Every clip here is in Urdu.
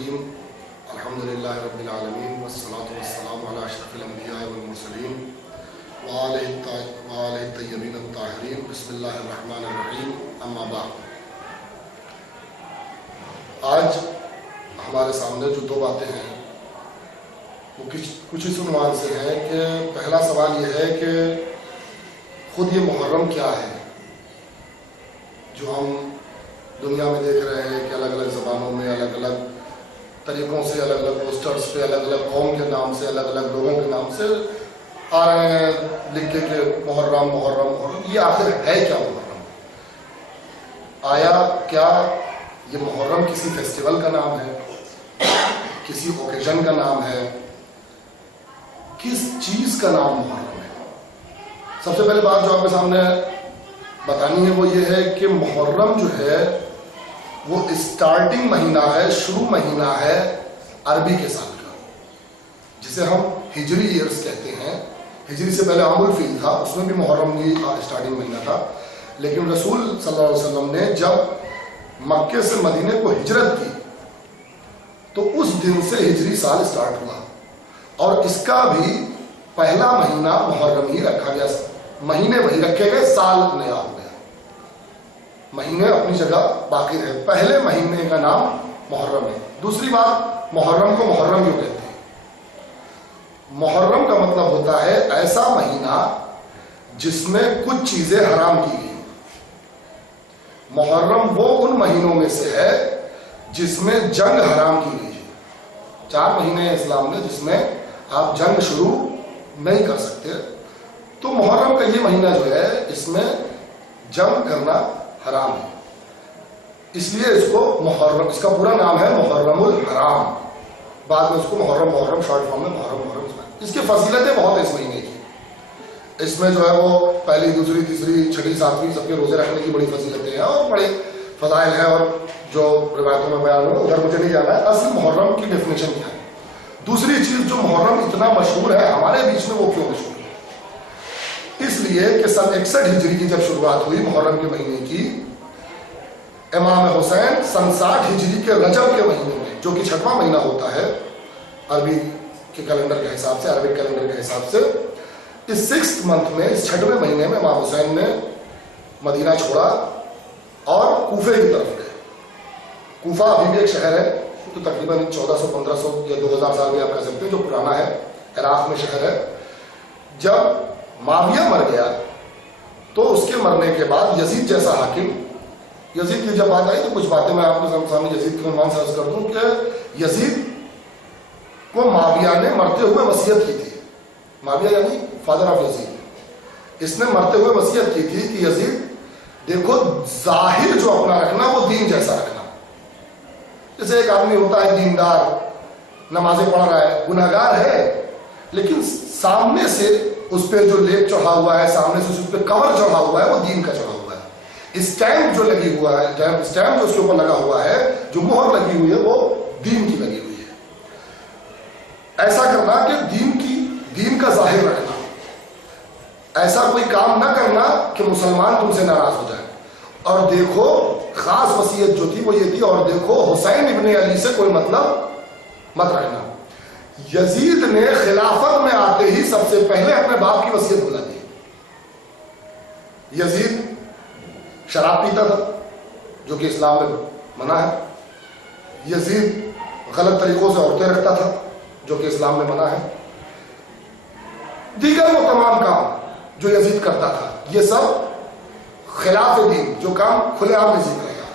الرحیم الحمدللہ رب العالمین والصلاة والسلام علی اشرف الانبیاء والمرسلین وآلہ الطیبین الطاہرین بسم اللہ الرحمن الرحیم اما بعد۔ آج ہمارے سامنے جو دو باتیں ہیں وہ کچھ اس عنوان سے ہیں کہ پہلا سوال یہ ہے کہ خود یہ محرم کیا ہے جو ہم دنیا میں دیکھ رہے ہیں کہ الگ الگ زبانوں میں الگ الگ طریقوں سے الگ الگ پوسٹرز پہ الگ الگ قوم کے نام سے الگ الگ لوگوں کے نام سے آ رہے ہیں لکھ کے کہ محرم محرم محرم۔ یہ آخر ہے کیا محرم؟ آیا کیا یہ محرم کسی فیسٹیول کا نام ہے، کسی اوکیزن کا نام ہے، کس چیز کا نام محرم ہے؟ سب سے پہلے بات جو آپ کے سامنے بتانی ہے وہ یہ ہے کہ محرم جو ہے وہ اسٹارٹنگ مہینہ ہے، شروع مہینہ ہے عربی کے سال کا، جسے ہم ہجری ایئرز کہتے ہیں۔ ہجری سے پہلے عام الفیل تھا، اس میں بھی محرم ہی اسٹارٹنگ مہینہ تھا، لیکن رسول صلی اللہ علیہ وسلم نے جب مکے سے مدینے کو ہجرت کی تو اس دن سے ہجری سال اسٹارٹ ہوا، اور اس کا بھی پہلا مہینہ محرم ہی رکھا گیا، مہینے وہی رکھے گئے، سال نیا ہو گیا، مہینے اپنی جگہ باقی رہے، پہلے مہینے کا نام محرم ہے۔ دوسری بات، محرم کو محرم کیوں کہتے ہیں؟ محرم کا مطلب ہوتا ہے ایسا مہینہ جس میں کچھ چیزیں حرام کی گئی۔ محرم وہ ان مہینوں میں سے ہے جس میں جنگ حرام کی گئی ہے۔ 4 مہینے ہیں اسلام میں جس میں آپ جنگ شروع نہیں کر سکتے، تو محرم کا یہ مہینہ جو ہے اس میں جنگ کرنا حرام ہے، اس لیے اس کو محرم، اس کا پورا نام ہے محرم الحرام، بعد میں اس کو محرم شارٹ فارم میں محرم۔ اس کی فضیلتیں بہت ہیں اس مہینے کی، اس میں جو ہے وہ پہلی دوسری تیسری چھٹی ساتویں سب کے روزے رکھنے کی بڑی فضیلتیں ہیں اور بڑے فضائل ہیں، اور جو روایتوں میں بیان ہو ادھر مجھے نہیں جانا ہے۔ اصل محرم کی ڈیفینیشن کیا ہے؟ دوسری چیز جو محرم اتنا مشہور ہے ہمارے بیچ میں، وہ کیوں مشہور ہے؟ اس لیے کہ سن 61 ہجری کی جب شروعات ہوئی محرم کے مہینے کی، امام حسین سن 60 ہجری کے رجب کے مہینے میں، جو کہ 6واں مہینہ ہوتا ہے عربی کے کیلنڈر کے حساب سے، عربک کیلنڈر کے حساب سے، اس 6th منتھ میں، اس 6ویں مہینے میں امام حسین نے مدینہ چھوڑا اور کوفے کی طرف گئے۔ کوفہ ابھی بھی ایک شہر ہے، تو تقریباً 1400-1500 یا 2000 سال بھی آپ کہہ سکتے ہیں، جو پرانا ہے، عراق میں شہر ہے۔ جب معاویہ مر گیا تو اس کے مرنے کے بعد یزید جیسا حاکم، یزید کی جب بات آئی تو کچھ باتیں میں آپ کے سامنے یزید کے عنوان سے عرض کر دوں کہ یزید کو معاویہ نے مرتے ہوئے وصیت کی تھی، معاویہ یعنی فادر آف یزید، اس نے مرتے ہوئے وصیت کی تھی کہ یزید دیکھو ظاہر جو اپنا رکھنا وہ دین جیسا رکھنا۔ جیسے ایک آدمی ہوتا ہے دیندار، نمازیں پڑھ رہا ہے، گناہگار ہے، لیکن سامنے سے اس پہ جو لیپ چڑھا ہوا ہے، سامنے سے اس پہ کور چڑھا ہوا ہے، وہ دین کا چڑھا ہوا ہے۔ اسٹیمپ جو لگی ہوا ہے، اسٹیمپ جو اس کے اوپر لگا ہوا ہے، جو مہر لگی ہوئی ہے، وہ دین کی لگی ہوئی ہے۔ ایسا کرنا کہ دین کا ظاہر رکھنا، ایسا کوئی کام نہ کرنا کہ مسلمان تم سے ناراض ہو جائے۔ اور دیکھو خاص وصیت جو تھی وہ یہ تھی، اور دیکھو حسین ابن علی سے کوئی مطلب مت رکھنا۔ یزید نے خلافت میں آتے ہی سب سے پہلے اپنے باپ کی وصیت بھلا دی۔ یزید شراب پیتا تھا، جو کہ اسلام میں منع ہے۔ یزید غلط طریقوں سے عورتیں رکھتا تھا، جو کہ اسلام میں منع ہے۔ دیگر وہ تمام کام جو یزید کرتا تھا، یہ سب خلاف دین، جو کام کھلے عام یزید کرے گا۔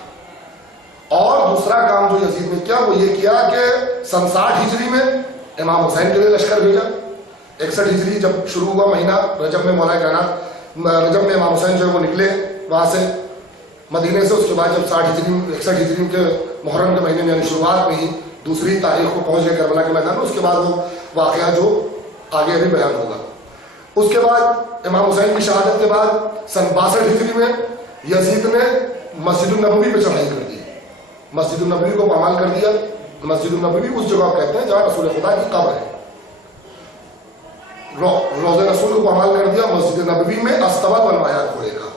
اور دوسرا کام جو یزید نے کیا وہ یہ کیا کہ سن 60 ہجری میں امام حسین کے لیے لشکر بھیجا۔ 61 ہجری جب شروع ہوا مہینہ رجب میں، مولا کائنات رجب میں امام حسین جو ہے وہ نکلے وہاں سے مدینے سے۔ اس کے بعد جب 61 ہجری کے محرم کے مہینے میں یعنی شروعات میں ہی 2 تاریخ کو پہنچ گئے کربلا کے میدان میں، اس کے بعد وہ واقعہ جو آگے ابھی بیان ہوگا۔ اس کے بعد امام حسین کی شہادت کے بعد سن 62 ہجری میں یزید نے مسجد النبوی پہ چڑھائی کر دی، مسجد النبوی کو پامال کر دیا۔ مسجد النبوی اس جگہ کہتے ہیں جہاں رسول خدا کی قبر ہے، روضہ رسول کو پامال کر دیا۔ مسجد نبوی میں استوا بنوایا گھوڑے کا،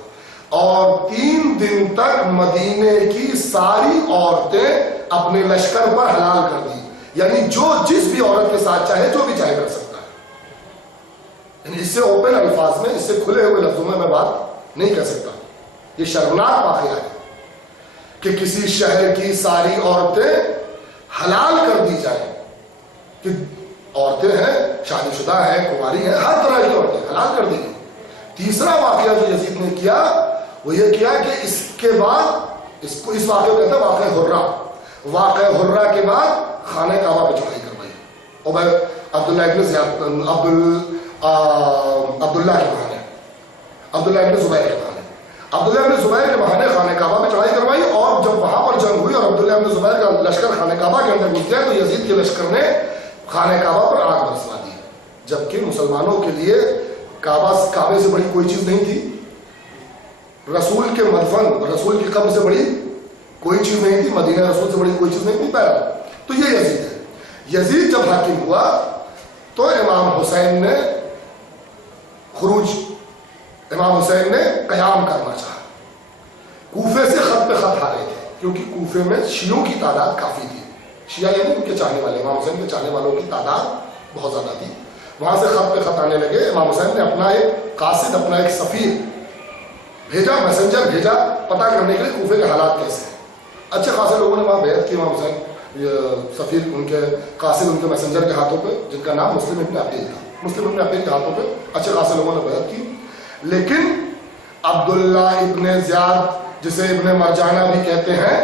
اور 3 دن تک مدینے کی ساری عورتیں اپنے لشکر پر حلال کر دی، یعنی جو جس بھی عورت کے ساتھ چاہے جو بھی چاہے کر سکتا ہے. یعنی اس سے اوپن الفاظ میں، اس سے کھلے ہوئے لفظوں میں بات نہیں کر سکتا. یہ شرمناک واقعہ ہے کہ کسی شہر کی ساری عورتیں حلال کر دی جائیں، کہ عورتیں ہیں، شادی شدہ ہیں، کنواری ہیں، ہر طرح کی عورتیں حلال کر دی گئی. تیسرا واقعہ جو یزید نے کیا وہ یہ کیا کہ اس کے بعد اس واقعے کو کہتے ہیں واقعہ حرہ. واقعہ حرہ کے بعد خانہ کعبہ پہ چڑھائی کروائی. عبداللہ ابن زیاد عبداللہ کے بہانے، عبداللہ ابن زبیر کے بہانے، عبداللہ ابن زبیر کے بہانے خانہ کعبہ پہ چڑھائی کروائی. اور جب وہاں پر جنگ ہوئی اور عبداللہ ابن زبیر کا لشکر خانہ کعبہ کے اندر گھس گیا تو یزید کے لشکر نے خانہ کعبہ پر آگ برسوا دی. جبکہ مسلمانوں کے لیے کعبے سے بڑی کوئی چیز نہیں تھی، رسول کے مدفن، رسول کی قبر سے بڑی کوئی چیز نہیں تھی، مدینہ رسول سے بڑی کوئی چیز نہیں تھی. پہلا تو یہ یزید ہے. یزید جب حاکم ہوا تو امام حسین نے خروج، امام حسین نے قیام کرنا چاہا. کوفے سے خط پہ خط آ رہے تھے کیونکہ کوفے میں شیعوں کی تعداد کافی تھی. شیعہ یعنی ان کے چاہنے والے، امام حسین کے چاہنے والوں کی تعداد بہت زیادہ تھی. وہاں سے خط پہ خط آنے لگے. امام حسین نے اپنا ایک قاصد، اپنا ایک سفیر بھیجا، میسنجر بھیجا پتہ کرنے کے لیے کوفے کے حالات کیسے ہیں. اچھے خاصے لوگوں نے وہاں بیعت کی. امام حسین سفیر ان کے قاصد ان کے میسنجر کے ہاتھوں پہ، جن کا نام مسلم ابن عقیل تھا، مسلم ابن عقیل کے ہاتھوں پہ اچھے خاصے لوگوں نے بیعت کی. لیکن عبداللہ ابن زیاد جسے ابن مرجانہ بھی کہتے ہیں،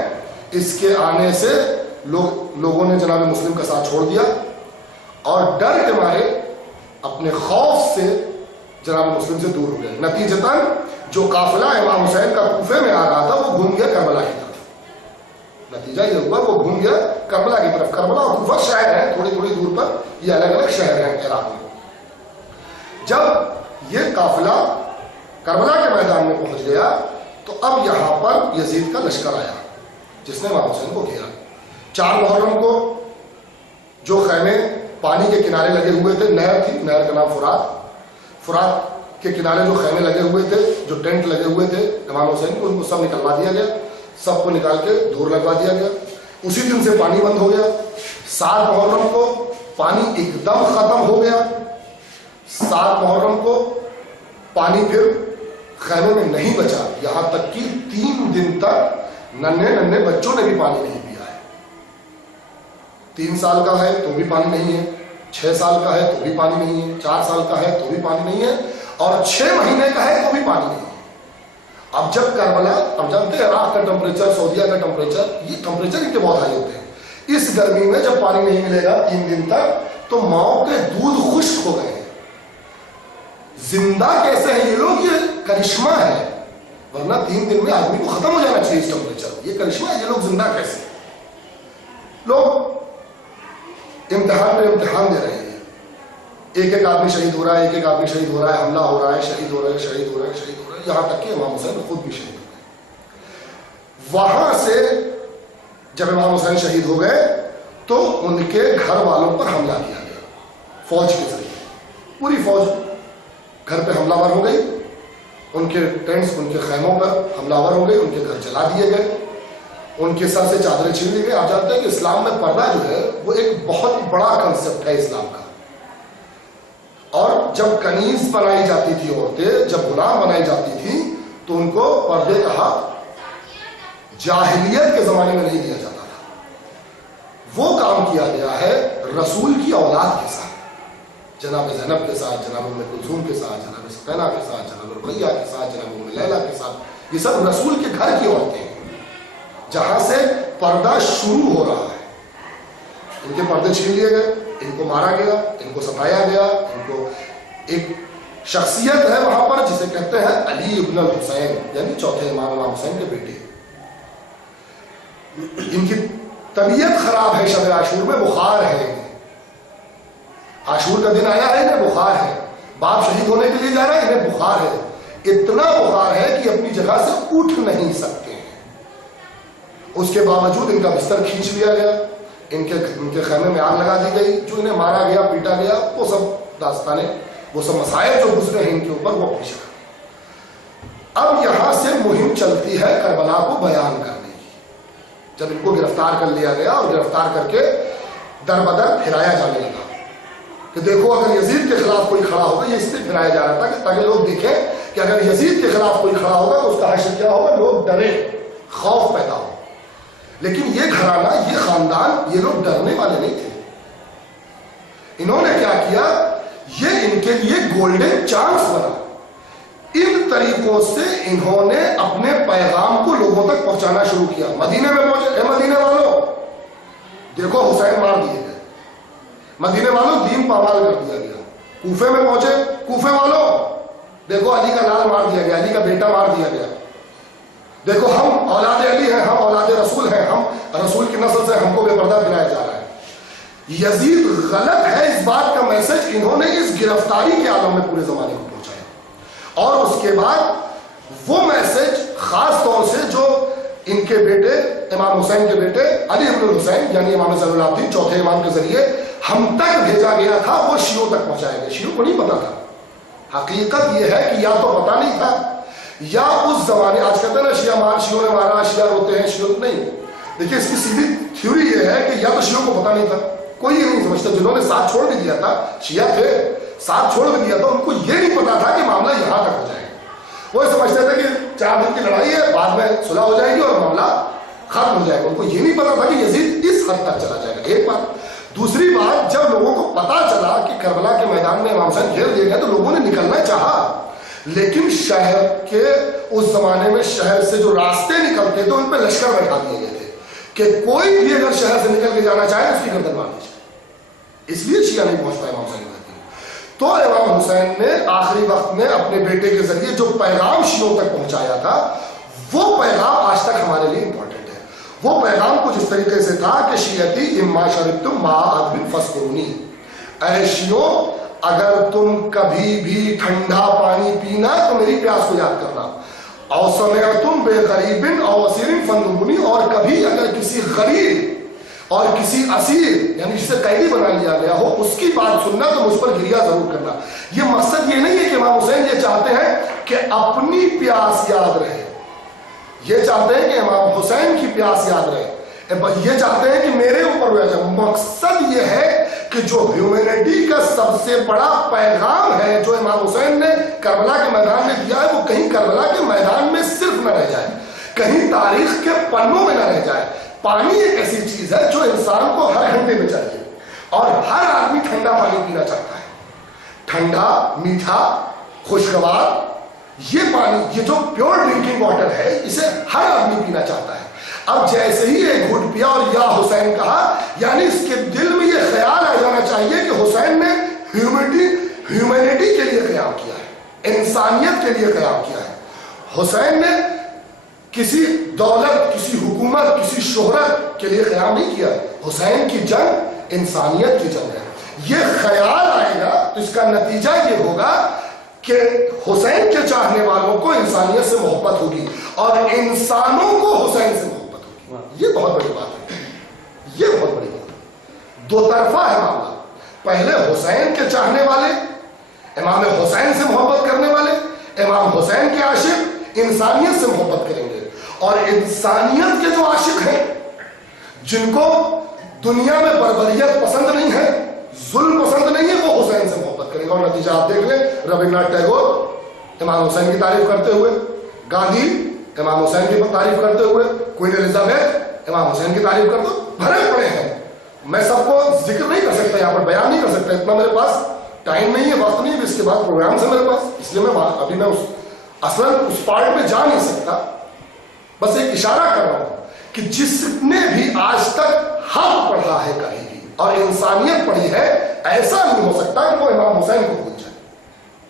اس کے آنے سے لوگوں نے جناب مسلم کا ساتھ چھوڑ دیا اور ڈر کے مارے اپنے خوف سے جناب مسلم سے دور ہو گئے. نتیجتاً جو قافلہ امام حسین کا کوفے میں آ رہا تھا وہ گھوم گیا کربلا کی طرف. نتیجہ یہ ہوا وہ گھوم گیا کربلا کی طرف. کربلا اور کوفہ شہر ہیں، تھوڑی تھوڑی دور پر یہ الگ الگ شہر ہیں عراق میں. جب یہ قافلہ کربلا کے میدان میں پہنچ گیا تو اب یہاں پر یزید کا لشکر آیا جس نے امام حسین کو گھیرا. 4 محرم کو جو خیمے پانی کے کنارے لگے ہوئے تھے، نہر تھی، نہر کا نام فرات کے کنارے جو خیمے لگے ہوئے تھے، جو ٹینٹ لگے ہوئے تھے امام حسین کو، ان کو سب نکلوا دیا گیا. سب کو نکال کے دور لگوا دیا گیا. اسی دن سے پانی بند ہو گیا. 7 محرم کو پانی ایک دم ختم ہو گیا. 7 محرم کو پانی پھر خیمے میں نہیں بچا، یہاں تک کہ 3 دن تک ننھے بچوں نے بھی پانی نہیں پیا ہے. 3 سال کا ہے تو بھی پانی نہیں ہے، 6 سال کا ہے تو بھی پانی نہیں ہے، 4 سال کا ہے تو بھی پانی نہیں ہے، اور 6 مہینے کا ہے تو بھی پانی نہیں ہے. اب جب کربلا، اب جانتے ہیں عراق کا ٹمپریچر، سعودیہ کا ٹمپریچر، یہ ٹمپریچر ان کے بہت ہائی ہوتے ہیں. اس گرمی میں جب پانی نہیں ملے گا 3 دن تک تو ماؤں کے دودھ خشک ہو گئے ہیں. زندہ کیسے ہیں یہ لوگ؟ یہ کرشمہ ہے، ورنہ 3 دن میں آدمی کو ختم ہو جانا چاہیے اس ٹمپریچر. یہ کرشمہ ہے، یہ لوگ زندہ کیسے ہیں؟ لوگ امتحان پہ امتحان دے رہے ہیں. ایک آدمی شہید ہو رہا ہے، ایک آدمی شہید ہو رہا ہے، حملہ ہو رہا ہے، شہید ہو رہا ہے، شہید ہو رہا ہے، شہید ہو رہا ہے، یہاں تک کہ امام حسین خود بھی شہید ہو گئے. وہاں سے جب امام حسین شہید ہو گئے تو ان کے گھر والوں پر حملہ کیا گیا فوج کے ذریعے. پوری فوج گھر پہ حملہ ور ہو گئی، ان کے ٹینٹس، ان کے خیموں پر حملہ ور ہو گئے، ان کے گھر جلا دیے گئے، ان کے سر سے چادریں چھین لی گئی. آپ جانتے ہیں کہ اسلام میں پردہ جو ہے وہ ایک بہت بڑا کنسپٹ ہے اسلام کا. اور جب کنیز بنائی جاتی تھی عورتیں، جب غلام بنائی جاتی تھی تو ان کو پردے کا حق جاہلیت کے زمانے میں نہیں دیا جاتا تھا. وہ کام کیا گیا ہے رسول کی اولاد کے ساتھ، جناب زینب کے ساتھ، جناب ام کلثوم کے ساتھ، جناب سکینہ کے ساتھ، جناب رقیہ کے ساتھ، جناب ام لیلہ کے ساتھ. یہ سب رسول کے گھر کی عورتیں ہیں جہاں سے پردہ شروع ہو رہا ہے. ان کے پردے چھین لیے گئے، ان کو مارا گیا، ان کو ستایا گیا. ان کو ایک شخصیت ہے وہاں پر جسے کہتے ہیں علی ابن الحسین، یعنی چوتھے امام حسین کے بیٹے. ان کی طبیعت خراب ہے، شب عاشور میں بخار ہے. عاشور کا دن آیا ہے، انہیں بخار ہے. باپ شہید ہونے کے لیے جا رہا ہے، انہیں بخار ہے. اتنا بخار ہے کہ اپنی جگہ سے اٹھ نہیں سکتے ہیں. اس کے باوجود ان کا بستر کھینچ لیا گیا، ان کے خیمے میں آگ لگا دی گئی. جو انہیں مارا گیا، پیٹا گیا، وہ سب داستانیں، وہ سب مسائل جو گزرے ہیں ان کے اوپر، وہ پیش کر. اب یہاں سے مہم چلتی ہے کربلا کو بیان کرنے کی. جب ان کو گرفتار کر لیا گیا اور گرفتار کر کے در بدر پھرایا جانے لگا کہ دیکھو اگر یزید کے خلاف کوئی کھڑا ہوگا، یہ اس لیے پھرایا جا رہا تھا کہ تاکہ لوگ دیکھیں کہ اگر یزید کے خلاف کوئی کھڑا ہوگا تو اس کا حشر کیا ہوگا، لوگ ڈرے، خوف پیدا ہو. لیکن یہ گھرانہ، یہ خاندان، یہ لوگ ڈرنے والے نہیں تھے. انہوں نے کیا کیا، یہ ان کے لیے گولڈن چانس بنا. ان طریقوں سے انہوں نے اپنے پیغام کو لوگوں تک پہنچانا شروع کیا. مدینے میں پہنچے، اے مدینے والوں دیکھو حسین مار دیے گئے، مدینے والوں دین پامال کر دیا گیا. کوفے میں پہنچے، کوفے والوں دیکھو علی کا لال مار دیا گیا، علی کا بیٹا مار دیا گیا. دیکھو ہم اولاد علی ہیں، ہم اولاد رسول ہیں، ہم رسول کی نسل سے ہم کو بے پردہ پھرایا جا رہا ہے. یزید غلط ہے، اس بات کا میسج انہوں نے اس گرفتاری کے عالم میں پورے زمانے کو پہنچایا. اور اس کے بعد وہ میسج خاص طور سے جو ان کے بیٹے امام حسین کے بیٹے علی ابن الحسین یعنی امام زین العابدین چوتھے امام کے ذریعے ہم تک بھیجا گیا تھا، وہ شیعوں تک پہنچایا گیا. شیعوں کو نہیں پتا تھا. حقیقت یہ ہے کہ یا تو پتا نہیں تھا، یا اس زمانے، آج کہتے ہیں نا شیعوں نے مارا، شیعہ روتے ہیں، شیعوں نہیں. دیکھیے اس کی سیدھی تھیوری یہ ہے کہ یا تو شیعوں کو پتا نہیں تھا، کوئی یہ نہیں سمجھتا، جنہوں نے ساتھ چھوڑ بھی دیا تھا، شیعہ تھے ساتھ چھوڑ بھی دیا تھا، ان کو یہ نہیں پتا تھا کہ معاملہ یہاں تک ہو جائے گا. وہ سمجھتے تھے کہ 4 دن کی لڑائی ہے، بعد میں صلح ہو جائے گی اور معاملہ ختم ہو جائے گا. ان کو یہ نہیں پتا تھا کہ یزید اس حد تک چلا جائے گا. ایک بات. دوسری بات، جب لوگوں کو پتا چلا کہ کربلا کے میدان میں امام حسین گھیر دیے گئے تو لوگوں نے نکلنا چاہا، لیکن شہر کے اس زمانے میں شہر سے جو راستے نکلتے تو ان پہ لشکر بیٹھا دیے گئے تھے کہ کوئی بھی اگر شہر سے نکل کے جانا چاہے اس کی گردن مار دیجیے. اس لیے شیعہ نہیں پہنچ پائے امام حسین. تو امام حسین نے آخری وقت میں اپنے بیٹے کے ذریعے جو پیغام شیعوں تک پہنچایا تھا، وہ پیغام آج تک ہمارے لیے امپورٹنٹ ہے. وہ پیغام کچھ اس طریقے سے تھا کہ شیعتی اما شربتم ما عذب فاذکرونی، اے شیعوں اگر تم کبھی بھی ٹھنڈا پانی پینا تو میری پیاس کو یاد کرنا. او سمعتم بغریب او اسیر فانظرونی، اور کبھی اگر کسی غریب اور کسی اسیر یعنی جسے قیدی بنا لیا گیا ہو اس کی بات سننا تو مجھ پر گریہ ضرور کرنا. یہ مقصد یہ نہیں ہے کہ امام حسین یہ چاہتے ہیں کہ اپنی پیاس یاد رہے، یہ چاہتے ہیں کہ امام حسین کی پیاس یاد رہے، یہ چاہتے ہیں کہ میرے اوپر ہو جائے. مقصد یہ ہے کہ جو ہیومینٹی کا سب سے بڑا پیغام ہے جو امام حسین نے کربلا کے میدان میں دیا ہے، وہ کہیں کربلا کے میدان میں صرف نہ رہ جائے، کہیں تاریخ کے پنوں میں نہ رہ جائے. پانی ایک ایسی چیز ہے جو انسان کو ہر گھنٹے میں چاہیے، اور ہر آدمی ٹھنڈا پانی پینا چاہتا ہے. ٹھنڈا، میٹھا، خوشگوار یہ پانی، یہ جو پیور ڈرنکنگ واٹر ہے، اسے ہر آدمی پینا چاہتا ہے. اب جیسے ہی ایک گھٹ پیا اور یا حسین کہا، یعنی اس کے دل میں یہ خیال آ جانا چاہیے کہ حسین نے ہیومینٹی کے لیے قیام کیا ہے، انسانیت کے لیے قیام کیا ہے. حسین نے کسی دولت، کسی حکومت، کسی شہرت کے لیے قیام نہیں کیا. حسین کی جنگ انسانیت کی جنگ ہے. یہ خیال آئے گا تو اس کا نتیجہ یہ ہوگا کہ حسین کے چاہنے والوں کو انسانیت سے محبت ہوگی اور انسانوں کو حسین سے محبت ہوگی. یہ بہت بڑی بات ہے، یہ بہت بڑی بات ہے. دو طرفہ ہے معاملہ. پہلے حسین کے چاہنے والے، امام حسین سے محبت کرنے والے، امام حسین کے عاشق انسانیت سے محبت کریں گے، اور انسانیت کے جو عاشق ہیں جن کو دنیا میں بربریت پسند نہیں ہے، ظلم پسند نہیں ہے، وہ حسین سے محبت کریں گے. اور نتیجہ آپ دیکھ لیں، ربندر ناتھ ٹیگور امام حسین کی تعریف کرتے ہوئے، گاندھی امام حسین کی تعریف کرتے ہوئے، کوئین الزبیتھ امام حسین کی تعریف کرتے ہوئے بھرے پڑے ہیں. میں سب کو ذکر نہیں کر سکتا، یہاں پر بیان نہیں کر سکتا، اتنا میرے پاس ٹائم نہیں ہے، وقت نہیں ہے، اس کے بعد پروگرام سے میرے پاس، اس لیے میں اصلا اس پارٹ میں جا نہیں سکتا. بس ایک اشارہ کر رہا ہوں کہ جس نے بھی آج تک حق پڑھا ہے کہیں بھی اور انسانیت پڑھی ہے، ایسا نہیں ہو سکتا کہ وہ امام حسین کو بھول جائے.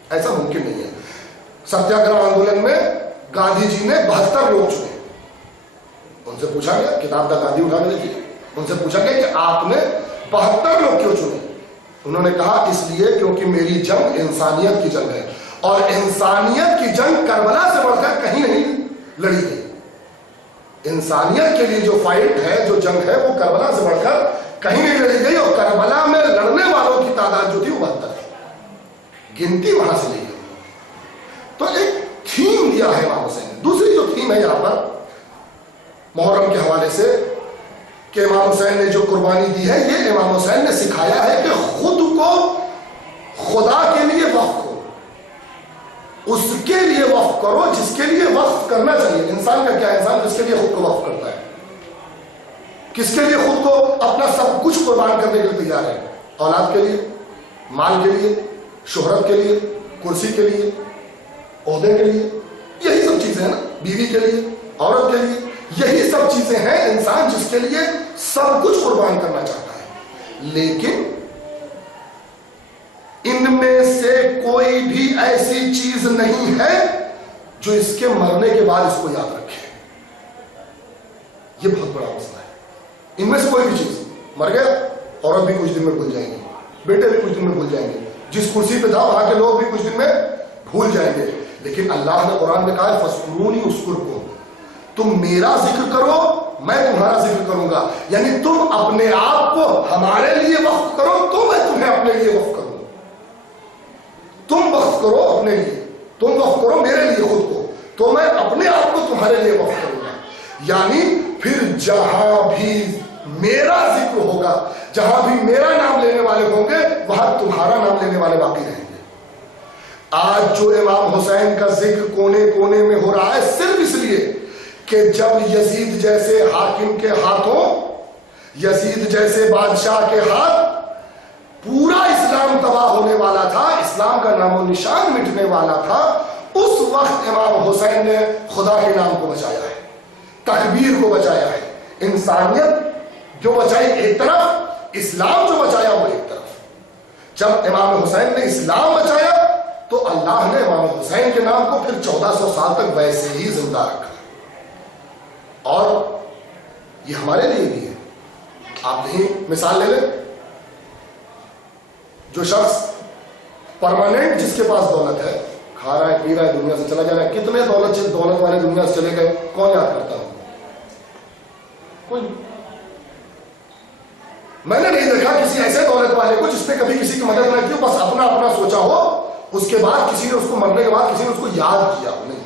ایسا ممکن نہیں ہے. ستیہ گرہ آندولن میں گاندھی جی نے 72 لوگ چنے. ان سے پوچھا گیا، کتاب کا گاندھی اٹھا کے دیکھیے، ان سے پوچھا گیا کہ آپ نے 72 لوگ کیوں چنے؟ انہوں نے کہا اس لیے کیونکہ میری جنگ انسانیت کی جنگ ہے، اور انسانیت کی جنگ کربلا سے بڑھ کر کہیں نہیں لڑی گئی. انسانیت کے لیے جو فائٹ ہے، جو جنگ ہے، وہ کربلا سے بڑھ کر کہیں نہیں لڑی گئی. اور کربلا میں لڑنے والوں کی تعداد جو تھی وہ 72 ہے، گنتی وہاں سے لی گئی. تو ایک تھیم دیا ہے امام حسین نے. دوسری جو تھیم ہے یہاں پر محرم کے حوالے سے کہ امام حسین نے جو قربانی دی ہے یہ امام حسین نے سکھایا ہے کہ خود کو خدا کے لیے وقف کرو، اس کے لیے وقف کرو جس کے لیے وقف کرنا چاہیے۔ انسان کا کیا ہے؟ انسان جس کے لیے خود کو وقف کرتا ہے، کس کے لیے خود کو اپنا سب کچھ قربان کرنے کے لیے تیار ہے؟ اولاد کے لیے، مال کے لیے، شہرت کے لیے، کرسی کے لیے، عہدے کے لیے، یہی سب چیزیں ہیں نا، بیوی کے لیے، عورت کے لیے، یہی سب چیزیں ہیں انسان جس کے لیے سب کچھ قربان کرنا چاہتا ہے۔ لیکن ان میں سے کوئی بھی ایسی چیز نہیں ہے جو اس کے مرنے کے بعد اس کو یاد رکھے۔ یہ بہت بڑا مسئلہ ہے۔ ان میں سے کوئی بھی چیز، مر گیا عورت بھی کچھ دن میں بھول جائیں گے، بیٹے بھی کچھ دن میں بھول جائیں گے، جس کرسی پہ تھا وہاں کے لوگ بھی کچھ دن میں بھول جائیں گے، لیکن اللہ نے قرآن میں کہا ہے فَاذْكُرُونِی اذْکُرْکُم، تم میرا ذکر کرو میں تمہارا ذکر کروں گا، یعنی تم اپنے آپ کو ہمارے لیے وقف کرو تو میں تمہیں اپنے لیے وقف کروں، تم وقف کرو اپنے لیے، تم وقف کرو میرے لیے خود کو تو میں اپنے آپ کو تمہارے لیے وقف کروں گا۔ یعنی پھر جہاں بھی میرا ذکر ہوگا، جہاں بھی میرا نام لینے والے ہوں گے وہاں تمہارا نام لینے والے باقی رہیں گے۔ آج جو امام حسین کا ذکر کونے کونے میں ہو رہا ہے صرف اس لیے کہ جب یزید جیسے حاکم کے ہاتھوں، یزید جیسے بادشاہ کے ہاتھ پورا اسلام تباہ ہونے والا تھا، اسلام کا نام و نشان مٹنے والا تھا، اس وقت امام حسین نے خدا کے نام کو بچایا ہے، تکبیر کو بچایا ہے، انسانیت جو بچائی ایک طرف، اسلام جو بچایا وہ ایک طرف۔ جب امام حسین نے اسلام بچایا تو اللہ نے امام حسین کے نام کو پھر 1400 سال تک ویسے ہی زندہ رکھا، اور یہ ہمارے لیے بھی ہے۔ آپ یہی مثال لے لیں، جو شخص پرماننٹ جس کے پاس دولت ہے، کھا رہا ہے پی رہا ہے دنیا سے چلا جا رہا ہے، کتنے دولت والے دنیا سے چلے گئے کون یاد کرتا ہوں؟ کوئی میں نے نہیں دیکھا کسی ایسے دولت والے کو جس نے کبھی کسی کی مدد نہ کی، بس اپنا اپنا سوچا ہو، اس کے بعد کسی نے اس کو مرنے کے بعد کسی نے اس کو یاد کیا ہو۔ نہیں،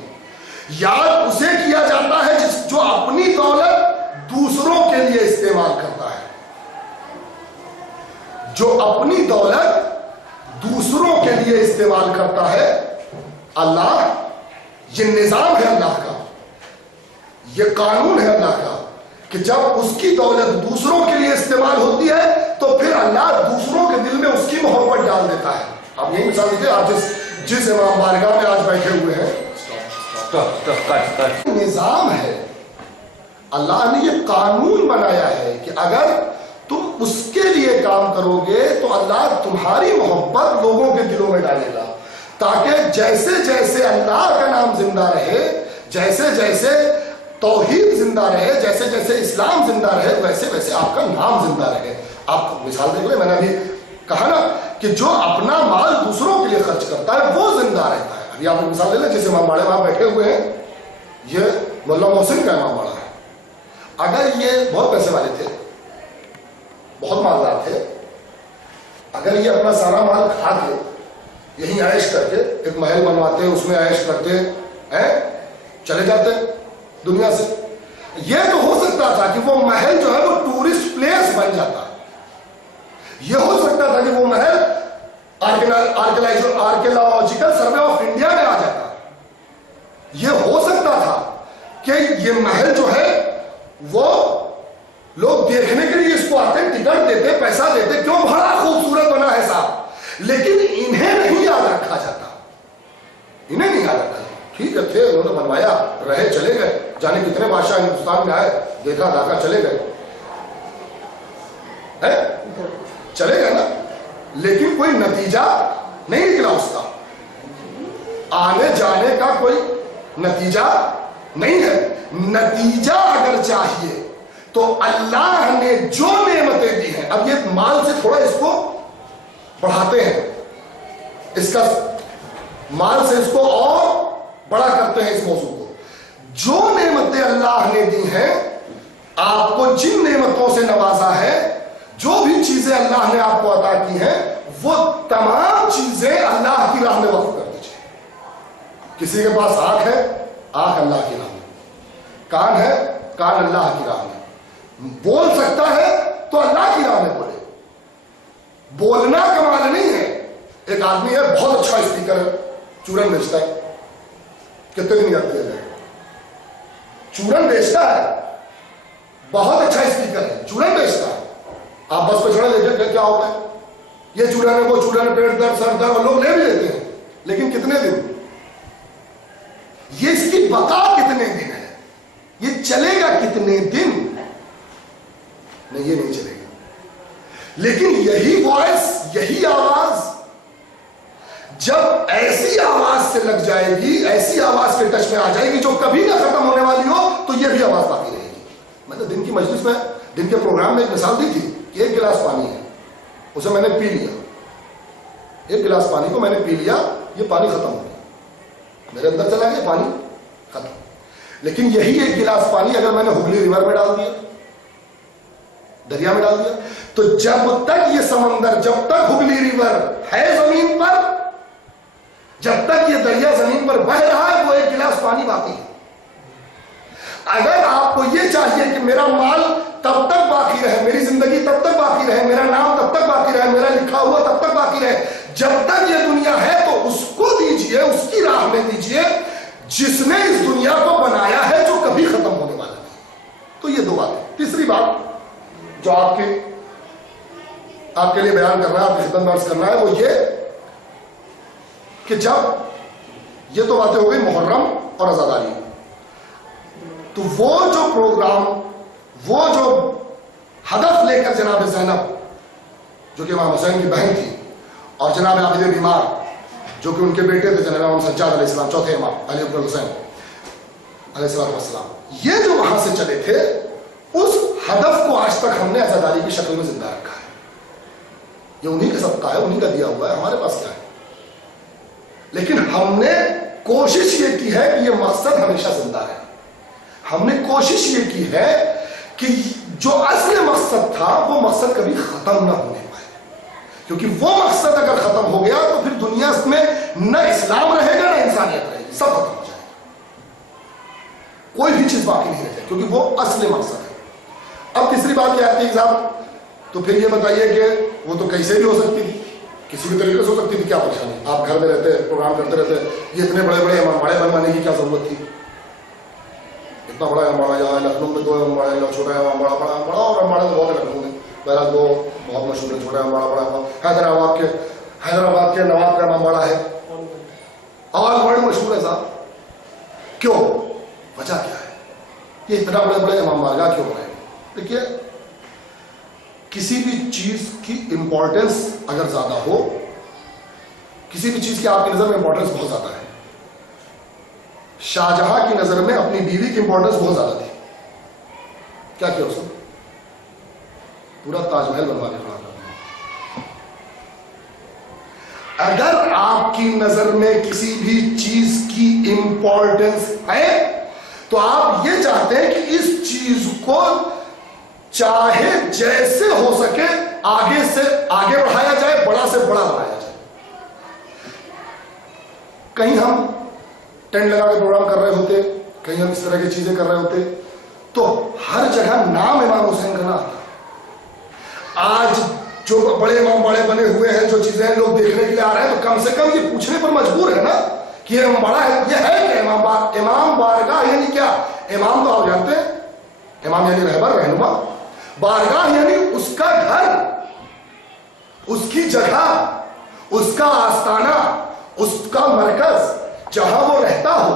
یاد اسے کیا جاتا ہے جو اپنی دولت دوسروں کے لیے استعمال کرتا ہے، جو اپنی دولت دوسروں کے لیے استعمال کرتا ہے۔ اللہ، یہ نظام ہے اللہ کا، یہ قانون ہے اللہ کا کہ جب اس کی دولت دوسروں کے لیے استعمال ہوتی ہے تو پھر اللہ دوسروں کے دل میں اس کی محبت ڈال دیتا ہے۔ آپ یہی مثال دیجیے، آپ جس امام بارگاہ میں آج بیٹھے ہوئے ہیں، نظام ہے، اللہ نے یہ قانون بنایا ہے کہ اگر تم اس کے لیے کام کرو گے تو اللہ تمہاری محبت لوگوں کے دلوں میں ڈالے گا، تاکہ جیسے جیسے اللہ کا نام زندہ رہے، جیسے جیسے توحید زندہ رہے، جیسے جیسے اسلام زندہ رہے، ویسے ویسے آپ کا نام زندہ رہے۔ آپ مثال دیکھ لیں، میں نے ابھی کہا نا کہ جو اپنا مال دوسروں کے لیے خرچ کرتا ہے وہ زندہ رہتا ہے۔ ابھی آپ مثال لے لیں، جیسے امام باڑے وہاں بیٹھے ہوئے ہیں، یہ مولا محسن کا امام باڑا ہے۔ اگر یہ بہت پیسے والے تھے، بہت مالدار تھے، اگر یہ اپنا سارا مال کھا کے یہیں عیش کر کے ایک محل بنواتے، اس میں عیش کرتے ہیں، چلے جاتے دنیا سے، یہ تو ہو سکتا تھا کہ وہ محل جو ہے وہ ٹورسٹ پلیس بن جاتا، یہ ہو سکتا تھا کہ وہ Mahal archaeological survey of India میں آ جاتا، یہ ہو سکتا تھا کہ یہ محل جو ہے وہ لوگ دیکھنے کے لیے اس کو آتے، ٹکٹ دیتے، پیسہ دیتے، کیوں بڑا خوبصورت بنا ہے صاحب، لیکن انہیں نہیں یاد رکھا جاتا، انہیں نہیں یاد رکھا جاتا۔ ٹھیک ہے، تھے، انہوں نے بنوایا، رہے، چلے گئے، جانے کتنے بادشاہ ہندوستان میں آئے، دیکھا داکھا، چلے گئے، چلے گئے نا، لیکن کوئی نتیجہ نہیں نکلا اس کا، آنے جانے کا کوئی نتیجہ نہیں ہے۔ نتیجہ اگر چاہیے تو اللہ نے جو نعمتیں دی ہیں، اب یہ مال سے تھوڑا اس کو بڑھاتے ہیں، اس کا مال سے اس کو اور بڑا کرتے ہیں اس موضوع کو، جو نعمتیں اللہ نے دی ہیں، آپ کو جن نعمتوں سے نوازا ہے، جو بھی چیزیں اللہ نے آپ کو عطا کی ہیں، وہ تمام چیزیں اللہ کی راہ میں وقف کر دیجیے۔ کسی کے پاس آنکھ ہے، آنکھ اللہ کی راہ میں، کان ہے، کان اللہ کی راہ میں، بول سکتا ہے تو اللہ کی راہ میں بولے. بولنا کمال نہیں ہے. ایک آدمی ہے بہت اچھا اسپیکر ہے, چورن بیچتا ہے, کتنے دن یاد کیا جائے, چورن بیچتا ہے, بہت اچھا اسپیکر ہے, چورن بیچتا ہے. آپ بس پہ چڑھا لیتے کیا ہوتا ہے, یہ چورن ہے وہ چورن ہے, پیٹ درد سر درد, اور لوگ لے بھی لیتے ہیں, لیکن کتنے دن, یہ اس کی بقا کتنے دن ہے, یہ چلے گا کتنے دن, نہیں یہ نہیں چلے گا. لیکن یہی وائس, یہی آواز جب ایسی آواز سے لگ جائے گی, ایسی آواز کے ٹچ میں آ جائے گی جو کبھی نہ ختم ہونے والی ہو, تو یہ بھی آواز باقی رہے گی. میں نے دن کی مجلس میں, دن کے پروگرام میں ایک مثال دی تھی کہ ایک گلاس پانی ہے, اسے میں نے پی لیا, ایک گلاس پانی کو میں نے پی لیا, یہ پانی ختم ہو گیا, میرے اندر چلا گیا پانی ختم. لیکن یہی ایک گلاس پانی اگر میں نے ہگلی ریور میں ڈال دیا, دریا میں ڈال دیا, تو جب تک یہ سمندر, جب تک ہگلی ریور ہے زمین پر, جب تک یہ دریا زمین پر بہ رہا ہے, وہ ایک گلاس پانی باقی ہے. اگر آپ کو یہ چاہیے کہ میرا مال تب تک باقی رہے, میری زندگی تب تک باقی رہے, میرا نام تب تک باقی رہے, میرا لکھا ہوا تب تک باقی رہے, جب تک یہ دنیا ہے تو اس کو دیجئے, اس کی راہ میں دیجئے جس نے اس دنیا کو بنایا ہے, جو کبھی ختم ہونے والا نہیں. تو یہ دو باتیں. تیسری بات جو آپ کے لیے بیان کرنا ہے, آپ کی خدمت میں عرض کرنا ہے, وہ یہ کہ جب یہ تو باتیں ہو گئی محرم اور عزاداری, تو وہ جو پروگرام, وہ جو ہدف لے کر جناب زینب جو کہ امام حسین کی بہن تھی, اور جناب عابد بیمار جو کہ ان کے بیٹے تھے جناب امام سجاد علیہ السلام, چوتھے امام علی اکبر حسین علیہ السلام, یہ جو وہاں سے چلے تھے, اس ہدف کو آج تک ہم نے عزاداری کی شکل میں زندہ رکھا ہے. یہ انہی کا صدقہ ہے, انہی کا دیا ہوا ہے, ہمارے پاس کیا ہے. لیکن ہم نے کوشش یہ کی ہے کہ یہ مقصد ہمیشہ زندہ رہے. ہم نے کوشش یہ کی ہے کہ جو اصل مقصد تھا وہ مقصد کبھی ختم نہ ہونے پائے, کیونکہ وہ مقصد اگر ختم ہو گیا تو پھر دنیا میں نہ اسلام رہے گا نہ انسانیت رہے گی, سب ختم ہو جائے گا, کوئی بھی چیز باقی نہیں رہ جائے, کیونکہ وہ اصل مقصد ہے. اب تیسری بات کیا آتی ہے صاحب, تو پھر یہ بتائیے کہ وہ تو کیسے بھی ہو سکتی تھی, کسی بھی طریقے سے ہو سکتی تھی, کیا پریشانی, آپ گھر میں رہتے, پروگرام کرتے رہتے, یہ اتنے بڑے بڑے امامباڑے بنوانے کی کیا ضرورت تھی. اتنا بڑا امامباڑا یہاں لکھنؤ میں 2 امامباڑے, چھوٹا امامباڑا, بڑا امامباڑا, اور امامباڑے تو بہت ہے لکھنؤ میں, بہرحال 2 بہت مشہور ہے, چھوٹا امامباڑا, بڑا. حیدرآباد کے نواب کا امامباڑا ہے, اور بڑے مشہور ہے صاحب. کیوں, وجہ کیا ہے, یہ اتنا بڑے بڑے امام بارگاہ کیوں بنائے. دیکھیے, کسی بھی چیز کی امپورٹنس اگر زیادہ ہو, کسی بھی چیز کی آپ کی نظر میں امپورٹنس بہت زیادہ ہے. شاہجہاں کی نظر میں اپنی بیوی کی امپورٹنس بہت زیادہ تھی. کیا کیا اس نے, پورا تاج محل بنوا کے کھڑا کر دیا. اگر آپ کی نظر میں کسی بھی چیز کی امپورٹنس ہے تو آپ یہ چاہتے ہیں کہ اس چیز کو چاہے جیسے ہو سکے آگے سے آگے بڑھایا جائے, بڑا سے بڑا بنایا جائے. کہیں ہم ٹینٹ لگا کے پروگرام کر رہے ہوتے, کہیں ہم اس طرح کی چیزیں کر رہے ہوتے, تو ہر جگہ نام امام حسین کا نہ آتا. آج جو بڑے امام باڑے بنے ہوئے ہیں, جو چیزیں لوگ دیکھنے کے لیے آ رہے ہیں, تو کم سے کم یہ پوچھنے پر مجبور ہے نا کہ یہ امام باڑا ہے, یہ ہے کہ امام بارگاہ یعنی کیا. امام تو آپ جانتے ہیں, امام یعنی رہبر, رہنما. بارگاہ یعنی اس کا گھر, اس کی جگہ, اس کا آستانہ, اس کا مرکز, جہاں وہ رہتا ہو,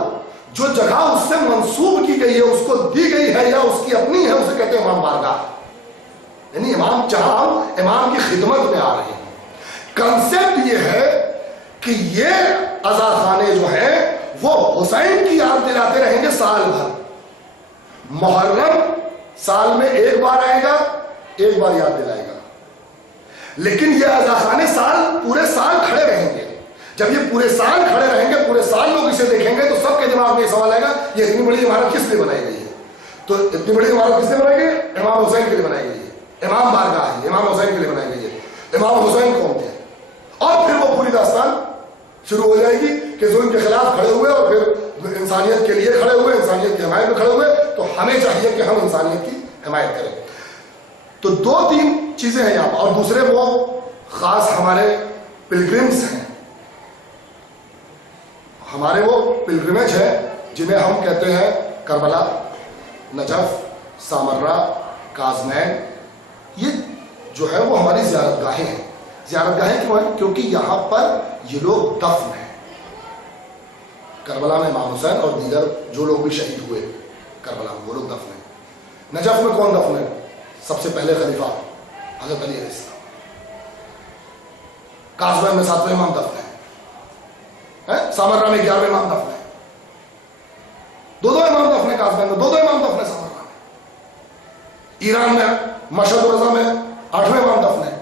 جو جگہ اس سے منسوب کی گئی ہے, اس کو دی گئی ہے یا اس کی اپنی ہے, اسے کہتے ہیں امام بارگاہ. یعنی امام, جہاں ہم امام کی خدمت میں آ رہے ہیں. کنسپٹ یہ ہے کہ یہ عزاخانے جو ہیں وہ حسین کی یاد دلاتے رہیں گے سال بھر. محرم سال میں 1 بار آئے گا, 1 بار یاد دلائے گا, لیکن یہ عزاخانے پورے سال کھڑے رہیں گے. جب یہ پورے سال کھڑے رہیں گے, پورے سال لوگ اسے دیکھیں گے, تو سب کے دماغ میں یہ سوال آئے گا, یہ اتنی بڑی عمارت کس لیے بنائی گئی ہے. تو اتنی بڑی عمارت کس لیے بنائی گئی ہے, امام حسین کے لیے بنائی گئی ہے. امام بارگاہ ہے, امام حسین کے لیے بنائی گئی ہے. امام حسین کون تھے, اور پھر وہ پوری داستان شروع ہو جائے گی کہ ظلم کے خلاف کھڑے ہوئے, اور پھر انسانیت کے لیے کھڑے ہوئے, انسانیت کی حمایت میں کھڑے ہوئے. تو ہمیں چاہیے کہ ہم انسانیت کی حمایت کریں. تو دو تین چیزیں ہیں یہاں پر. اور دوسرے وہ خاص ہمارے پلگرمز ہیں, ہمارے وہ پلگرمیج ہیں جنہیں ہم کہتے ہیں کربلا, نجف, سامرہ, کازمین. یہ جو ہے وہ ہماری زیارت گاہیں ہیں. زیارت گاہیں کیوں ہیں؟ کیونکہ یہاں پر یہ لوگ دفن ہیں. کربلا میں امام حسین اور دیگر جو لوگ بھی شہید ہوئے کربلا میں, وہ لوگ دفن ہیں. نجف میں کون دفن ہے؟ سب سے پہلے خلیفہ حضرت علی علیہ السلام. کازمین میں 7ویں امام دفن ہے. سامرہ میں 11ویں امام دفن ہے. دو امام دفن ہے کازمین میں, دو امام دفن ہے سامرہ میں. ایران میں مشہد و رضا میں 8ویں امام دفن ہے.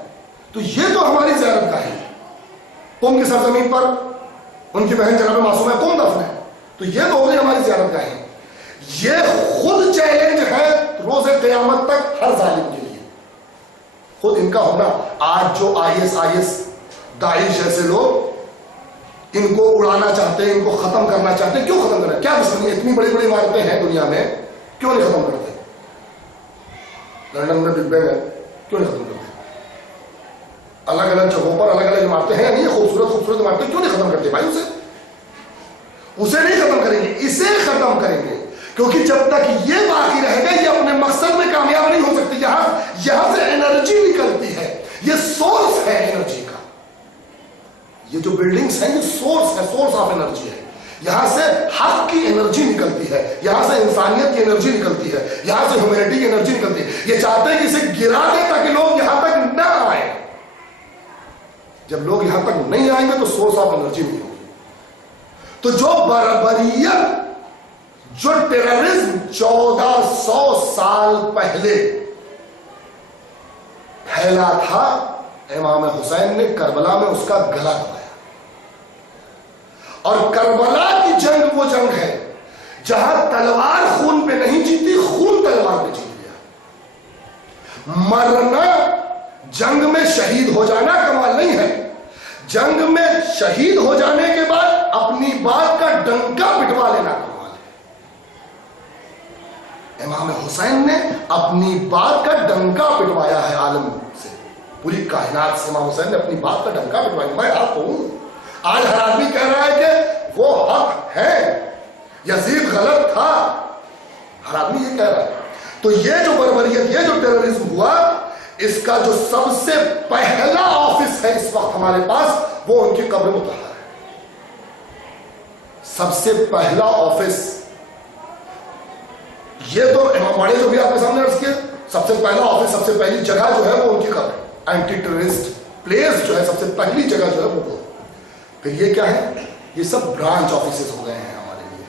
تو یہ تو ہماری زیارت گاہیں ہے. قم کی سرزمین پر ان کی بہن جناب معصومہ قم دفن ہے. تو یہ تو ہو گئی ہماری زیارت گاہیں. یہ خود چیلنج ہے روز قیامت تک ہر ظالم کے لیے. خود ان کا ہونا. آج جو IS داعش جیسے لوگ ان کو اڑانا چاہتے ہیں, ان کو ختم کرنا چاہتے ہیں. کیوں ختم کرنا؟ کیا دشمنی؟ اتنی بڑی بڑی عمارتیں ہیں دنیا میں, کیوں نہیں ختم کرتے؟ لندن میں بگ بینگ ہے, کیوں نہیں ختم کرتے؟ الگ الگ جگہوں پر الگ الگ عمارتیں ہیں, نہیں خوبصورت عمارتیں, کیوں نہیں ختم کرتے بھائی؟ اسے نہیں ختم کریں گے, اسے ختم کریں گے. کیونکہ جب تک یہ باقی رہے گا یہ اپنے مقصد میں کامیاب نہیں ہو سکتی. یہاں سے انرجی نکلتی ہے, یہ سورس ہے انرجی کا. یہ جو بلڈنگز ہیں یہ سورس ہے, سورس آف انرجی ہے. یہاں سے حق کی انرجی نکلتی ہے, یہاں سے انسانیت کی انرجی نکلتی ہے, یہاں سے ہیومینٹی کی انرجی نکلتی ہے. یہ چاہتے ہیں کہ اسے گرا دیں تاکہ لوگ یہاں تک نہ آئیں. جب لوگ یہاں تک نہیں آئیں گے تو سورس آف انرجی نہیں ہوگی. تو جو بربریت, جو ٹیررزم 1400 سال پہلے پھیلا تھا, امام حسین نے کربلا میں اس کا گلا دبایا. اور کربلا کی جنگ وہ جنگ ہے جہاں تلوار خون پہ نہیں جیتی, خون تلوار پہ جیت گیا. مرنا, جنگ میں شہید ہو جانا کمال نہیں ہے. جنگ میں شہید ہو جانے کے بعد اپنی بات کا ڈنکا پٹوا لینا کمال ہے. امام حسین نے اپنی بات کا ڈنکا پٹوایا ہے عالم سے, پوری کائنات سے. امام حسین نے اپنی بات کا ڈنکا پٹوایا, میں حق ہوں. آج ہر آدمی کہہ رہا ہے کہ وہ حق ہے, یزید غلط تھا, ہر آدمی یہ کہہ رہا ہے. تو یہ جو بربریت, یہ جو ٹیررزم ہوا, اس کا جو سب سے پہلا آفس ہے اس وقت ہمارے پاس, وہ ان کی قبر مطہرہ ہے. سب سے پہلا آفس یہ تو امام باڑی جو بھی آپ کے سامنے عرض کیا, سب سے پہلا آفس, سب سے پہلی جگہ جو ہے وہ ان کی قبر. اینٹی ٹیررسٹ پلیس جو ہے, سب سے پہلی جگہ جو ہے وہ. پھر یہ کیا ہے؟ یہ سب برانچ آفیسز ہو گئے ہیں ہمارے لیے.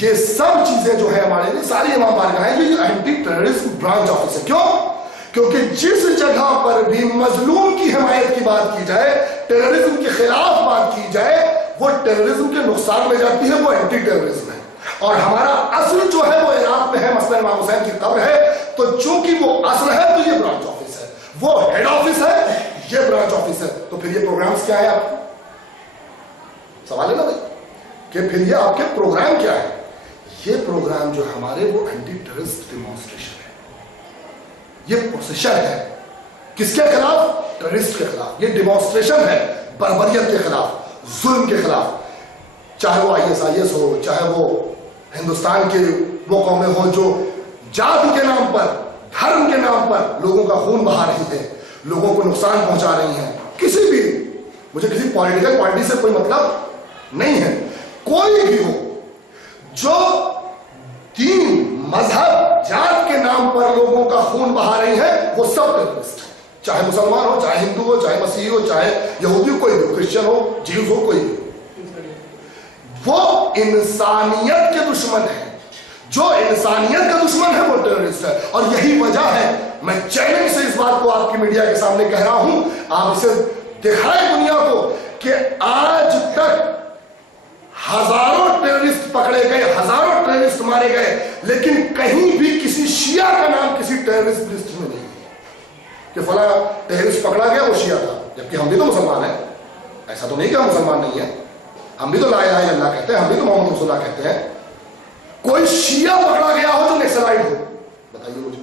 یہ سب چیزیں جو ہے ہمارے لیے ساری امام بارگاہ ہیں, یہ اینٹی ٹیررسٹ برانچ آفس ہے. کیوں؟ کیونکہ جس جگہ پر بھی مظلوم کی حمایت کی بات کی جائے, ٹیررزم کے خلاف بات کی جائے, وہ ٹیررزم کے نقصان میں جاتی ہے, وہ اینٹی ٹیررزم ہے. اور ہمارا اصل جو ہے وہ عراق میں ہے, مثلا امام حسین کی قبر ہے. تو چونکہ وہ اصل ہے تو یہ برانچ آفس ہے, وہ ہیڈ آفس ہے, یہ برانچ آفس ہے. تو پھر یہ پروگرامز کیا ہے آپ کے؟ سوال ہے نا بھائی, کہ پھر یہ آپ کے پروگرام کیا ہے؟ یہ پروگرام جو ہمارے وہ اینٹی ٹیررسٹ ڈیمانسٹریشن ہے. یہ پروسیشن ہے کس کے خلاف؟ ٹیررسٹ کے خلاف. یہ ڈیمانسٹریشن ہے بربریت کے خلاف, ظلم کے خلاف. چاہے وہ IS ہو, چاہے وہ ہندوستان کے وہ قومیں ہوں جو جات کے نام پر, دھرم کے نام پر لوگوں کا خون بہا رہی ہے, لوگوں کو نقصان پہنچا رہی ہیں. کسی بھی, مجھے کسی پولیٹیکل پارٹی سے کوئی مطلب نہیں ہے, کوئی بھی ہو جو دین, مذہب, جات کے نام پر لوگوں کا خون بہا رہی ہے, وہ سب ٹیررسٹ ہیں. چاہے مسلمان ہو, چاہے ہندو ہو, چاہے مسیحی ہو, چاہے یہودی ہو, کوئی بھی, کرسچن ہو, جیوز ہو, کوئی بھی, وہ انسانیت کے دشمن ہے. جو انسانیت کا دشمن ہے وہ ٹیررسٹ ہے. اور یہی وجہ ہے, میں چیلنج سے اس بات کو آپ کی میڈیا کے سامنے کہہ رہا ہوں, آپ اسے دکھائیں دنیا کو کہ آج تک ہزاروں ٹیررسٹ پکڑے گئے, ہزاروں ٹیررسٹ مارے گئے, لیکن کہیں بھی کسی شیعہ کا نام کسی ٹیررسٹ لسٹ میں نہیں کہ فلاں ٹیررسٹ پکڑا گیا وہ شیعہ تھا. جبکہ ہم بھی تو مسلمان ہیں, ایسا تو نہیں کہ ہم مسلمان نہیں ہیں, ہم بھی تو لا الہ الا اللہ کہتے ہیں, ہم بھی تو محمد رسول اللہ کہتے ہیں. کوئی شیعہ پکڑا گیا ہو جو نیکسلائٹ ہو, بتائیے مجھے.